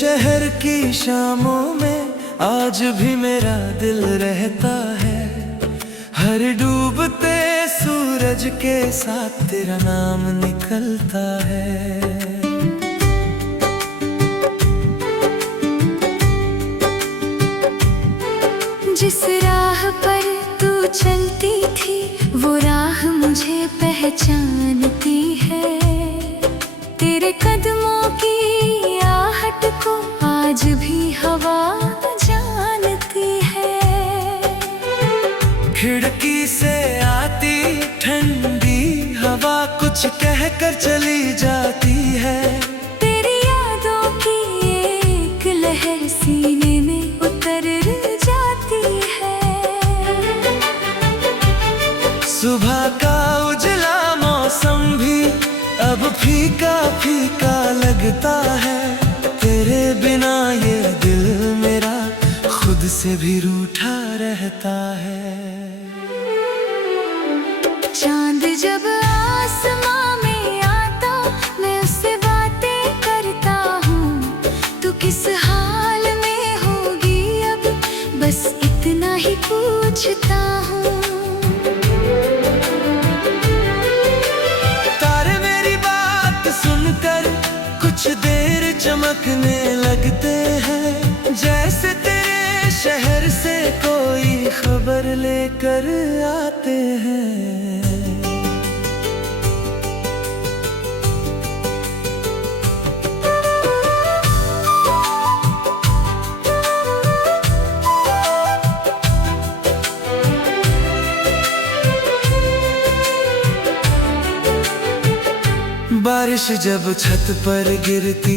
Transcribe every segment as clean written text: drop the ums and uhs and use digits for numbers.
शहर की शामों में आज भी मेरा दिल रहता है। हर डूबते सूरज के साथ तेरा नाम निकलता है। जिस राह पर तू चलती थी वो राह मुझे पहचानती है। तेरे कदमों की आहट को आज भी हवा जानती है। खिड़की से आती ठंडी हवा कुछ कहकर चली जाती है। तेरी यादों की एक लहर सीने में उतर जाती है। सुबह का उजला मौसम भी अब फीका फीका लगता है। तेरे बिना ये दिल मेरा खुद से भी रूठा रहता है। चांद जब आसमां में आता मैं उससे बातें करता हूँ। तू किस हाल में होगी अब बस इतना ही पूछता हूँ। तारे मेरी बात सुनकर कुछ देर चमकने लगते हैं। जैसे तेरे शहर से कोई खबर लेकर आते हैं। बारिश जब छत पर गिरती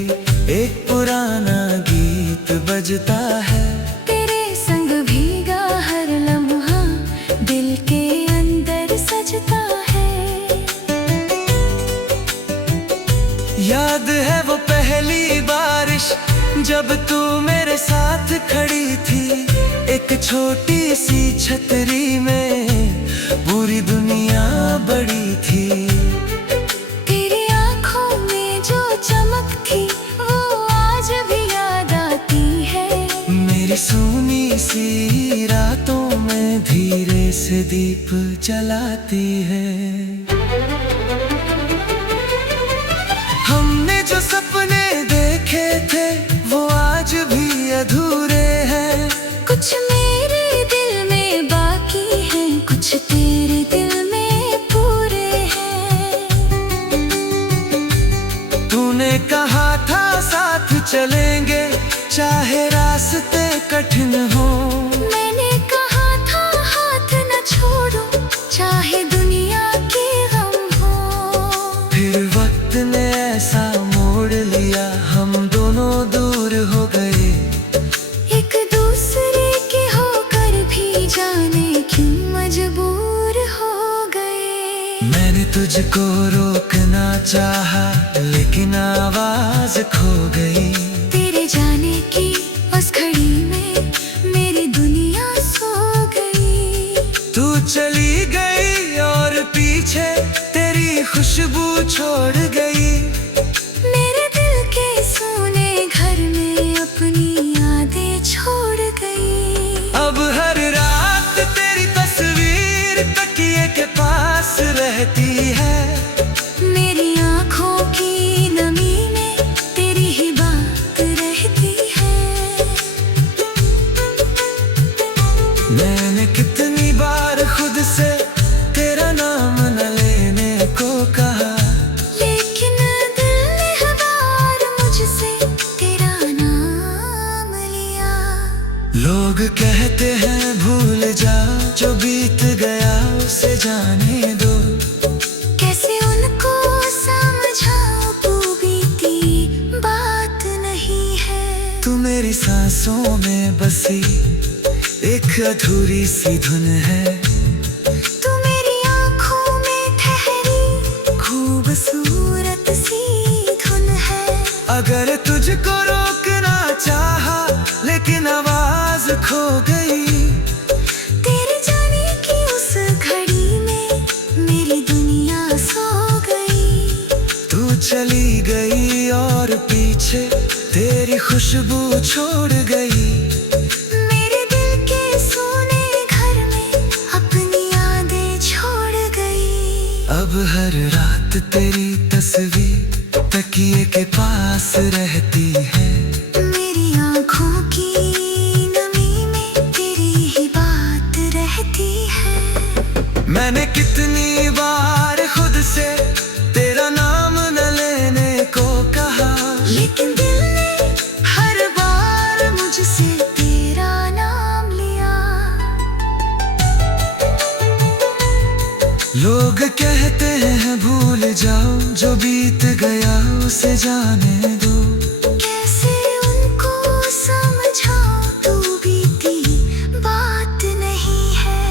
एक पुराना गीत बजता है। तेरे संग भीगा हर लम्हा दिल के अंदर सजता है। याद है वो पहली बारिश जब तू मेरे साथ खड़ी थी। एक छोटी सी छतरी में पूरी दुनिया बड़ी थी। चमक थी वो आज भी याद आती है। मेरी सूनी सी रातों में धीरे से दीप जलाती है। हमने जो सपने देखे थे वो आज भी अधूरे हैं। कुछ मेरे दिल में बाकी है कुछ तेरे दिल में पूरे हैं। तूने कहा था साथ चलेंगे चाहे रास्ते कठिन हो। मैंने कहा था हाथ न छोड़ो चाहे दुनिया के गम हो। फिर वक्त ने ऐसा मोड़ लिया हम दोनों दूर हो गए। एक दूसरे के होकर भी जाने क्यों मजबूर हो गए। मैंने तुझको रोकना चाहा लेकिन आवाज खो गई। तेरे जाने की उस घड़ी में मेरी दुनिया सो गई। तू चली गई और पीछे तेरी खुशबू छोड़ गई। मेरे दिल के सोने घर में अपनी यादें छोड़ गई। अब हर रात तेरी तस्वीर तकिए के पास रहती है। मेरी आँखों की नमी में तेरी ही बात रहती है। मैंने कितनी बार खुद से तेरा नाम न लेने को कहा। लेकिन दिल ने हर बार मुझसे तेरा नाम लिया। लोग कहते हैं भूल जा जो बीत गया उसे जाने दो। कैसे उनको समझाऊं तू बीती बात नहीं है। तू मेरी सांसों में बसी एक अधूरी सी धुन है। तू मेरी आँखों में ठहरी खूबसूरत सी धुन है। अगर तुझको रोकना चाहा लेकिन आवाज खो गई। तेरे जाने की उस घड़ी में मेरी दुनिया सो गई। तू चली गई और पीछे तेरी खुशबू छोड़ गई। मेरे दिल के सोने घर में अपनी यादें छोड़ गई। अब हर रात तेरी तस्वीर तकिए के पास रहती है। मेरी आँखों की नमी में तेरी ही बात रहती है। मैंने कितनी बार खुद से तेरा नाम न लेने को कहा, लेकिन दिल ने हर बार मुझसे तेरा नाम लिया। लोग कहते हैं भूल जाओ, जो बीत गया उसे जाने दो। कैसे उनको समझाऊं, तू बीती बात नहीं है।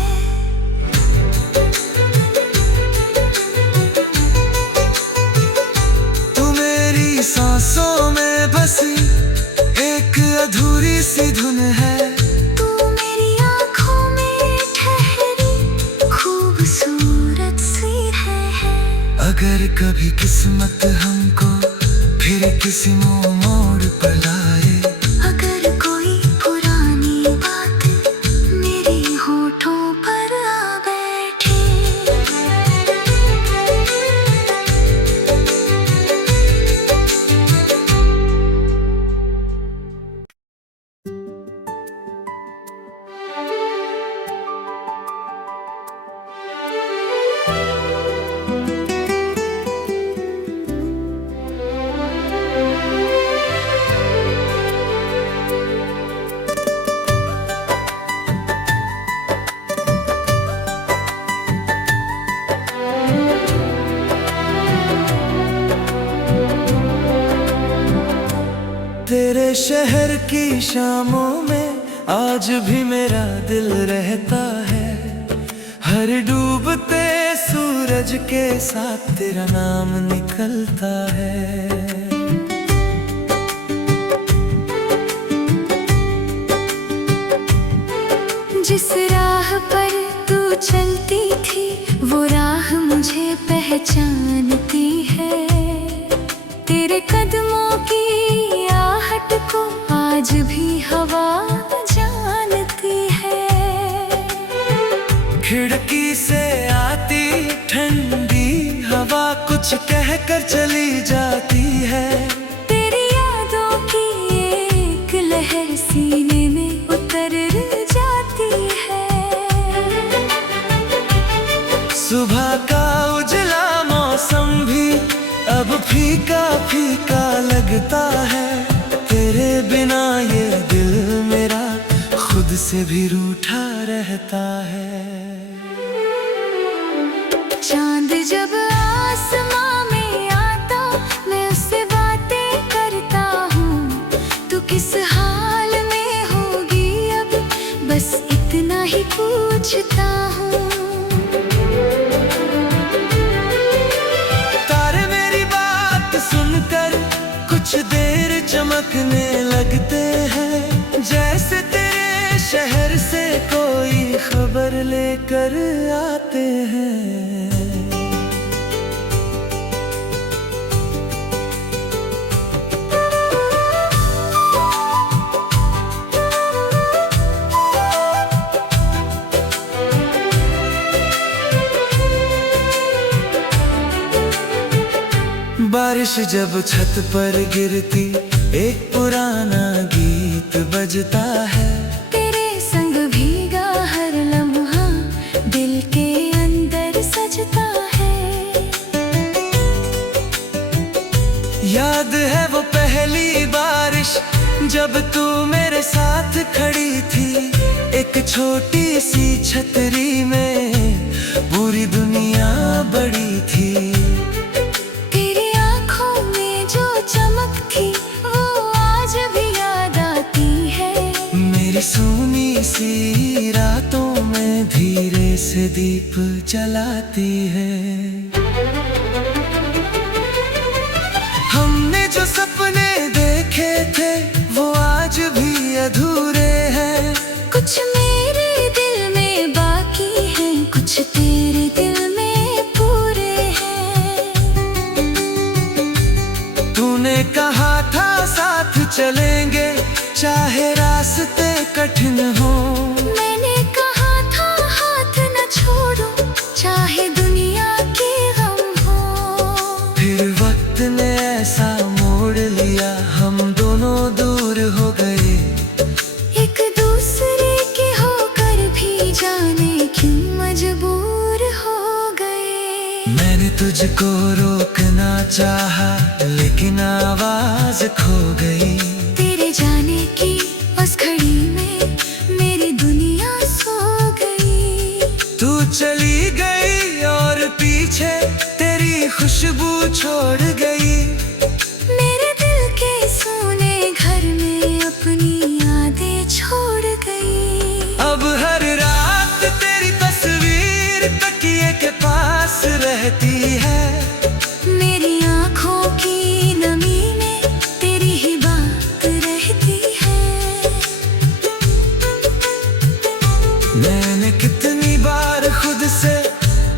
तू मेरी सांसों में बसी एक अधूरी सी धुन है। तू मेरी आँखों में ठहरी खूबसूरत सी है। अगर कभी किस्मत हमको फिर किसी मोड़ पर लाए, अगर कोई पुरानी बात मेरे होठों पर आ बैठे, तेरे शहर की शामों में आज भी मेरा दिल रहता है। हर डूबते सूरज के साथ तेरा नाम निकलता है। जिस राह पर तू चलती थी वो राह मुझे पहचानती है। तेरे कदमों की आहट को आज भी हवा जानती है। खिड़की से आती ठंडी हवा कुछ कहकर चली जाती है। तेरी यादों की एक लहर सीने में उतर जाती है। सुबह का उजला मौसम भी अब फीका फीका लगता है। तेरे बिना ये दिल मेरा खुद से भी रूठा रहता है। चांद जब आसमां में आता मैं उससे बातें करता हूँ। तू किस हाल में होगी अब, बस इतना ही पूछता हूँ। तारे मेरी बात सुनकर कुछ देर चमकने लगते हैं, जैसे तेरे शहर से कोई खबर लेकर आते हैं। बारिश जब छत पर गिरती एक पुराना गीत बजता है। तेरे संग भीगा हर लम्हा दिल के अंदर सजता है। याद है वो पहली बारिश जब तू मेरे साथ खड़ी थी। एक छोटी सी छतरी में पूरी दुनिया बड़ी थी। तेरी आँखों में जो चमक थी वो आज भी याद आती है। मेरी सोनी सी रातों में धीरे से दीप जलाती है। हमने जो सपने देखे थे वो आज भी अधूरे हैं। कुछ मेरे दिल में बाकी है, कुछ तेरे दिल में पूरे हैं। तूने कहा था साथ चलेंगे तुझको रोकना चाहा लेकिन आवाज खो गई। तेरे जाने की उस घड़ी में मेरी दुनिया सो गई। तू चली गई और पीछे तेरी खुशबू छोड़ गई। मेरे दिल के सोने घर में अपनी यादें छोड़ गई। अब हर रात तेरी तस्वीर तकिए के पास रहती है। मेरी आँखों की नमी में तेरी ही बात रहती है। मैंने कितनी बार खुद से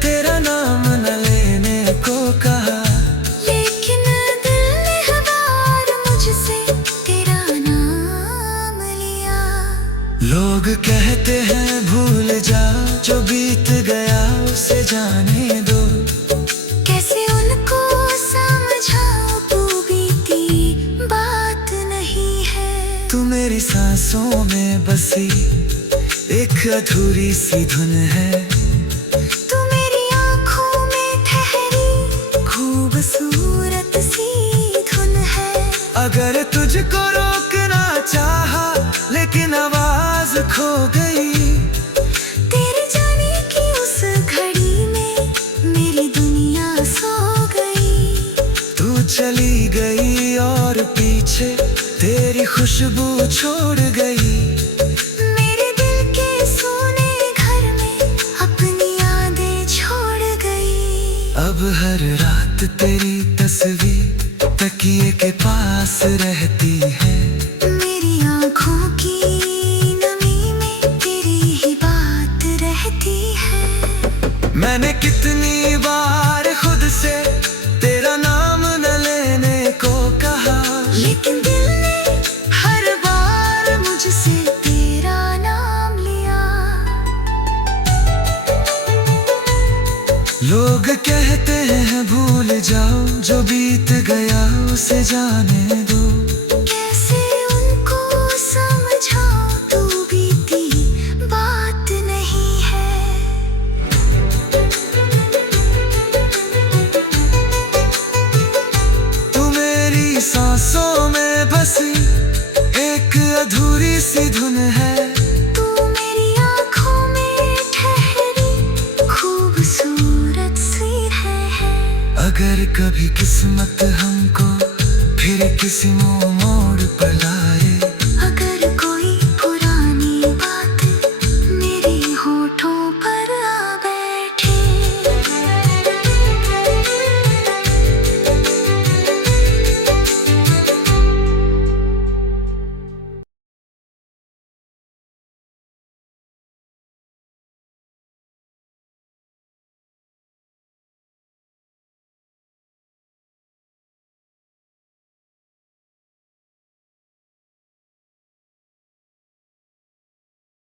तेरा नाम न लेने को कहा, लेकिन दिल ने हर बार मुझसे तेरा नाम लिया। लोग कहते हैं भूल जा, जो बीत गया उसे जाने दो। कैसे उनको समझाऊं, तू बीती बात नहीं है। तू मेरी सांसों में बसी एक अधूरी सी धुन है। तू मेरी आँखों में ठहरी खूबसूरत सी धुन है। अगर तुझको रोकना चाहा लेकिन आवाज खो गई। तेरे जाने की उस घड़ी में मेरी दुनिया सो गई। तू चली गई और पीछे तेरी खुशबू छोड़ गई। मेरे दिल के सोने घर में अपनी यादें छोड़ गई। अब हर रात तेरी तस्वीर तकिए के पास रहती है। मेरी आँखों की नमी में तेरी ही बात रहती है। मैंने कितनी बार खुद से तेरा नाम न लेने को कहा, लेकिन दिल ने हर बार मुझसे तेरा नाम लिया। लोग कहते हैं भूल जाओ, जो बीत गया उसे जाने दो। कैसे उनको समझाऊं, तू बीती बात नहीं है। तू मेरी सांसों में बसी एक अधूरी सी धुन है। तू मेरी आँखों में ठहरी खूबसूरत सी है। अगर कभी किस्मत हमको फिर किसी मोड़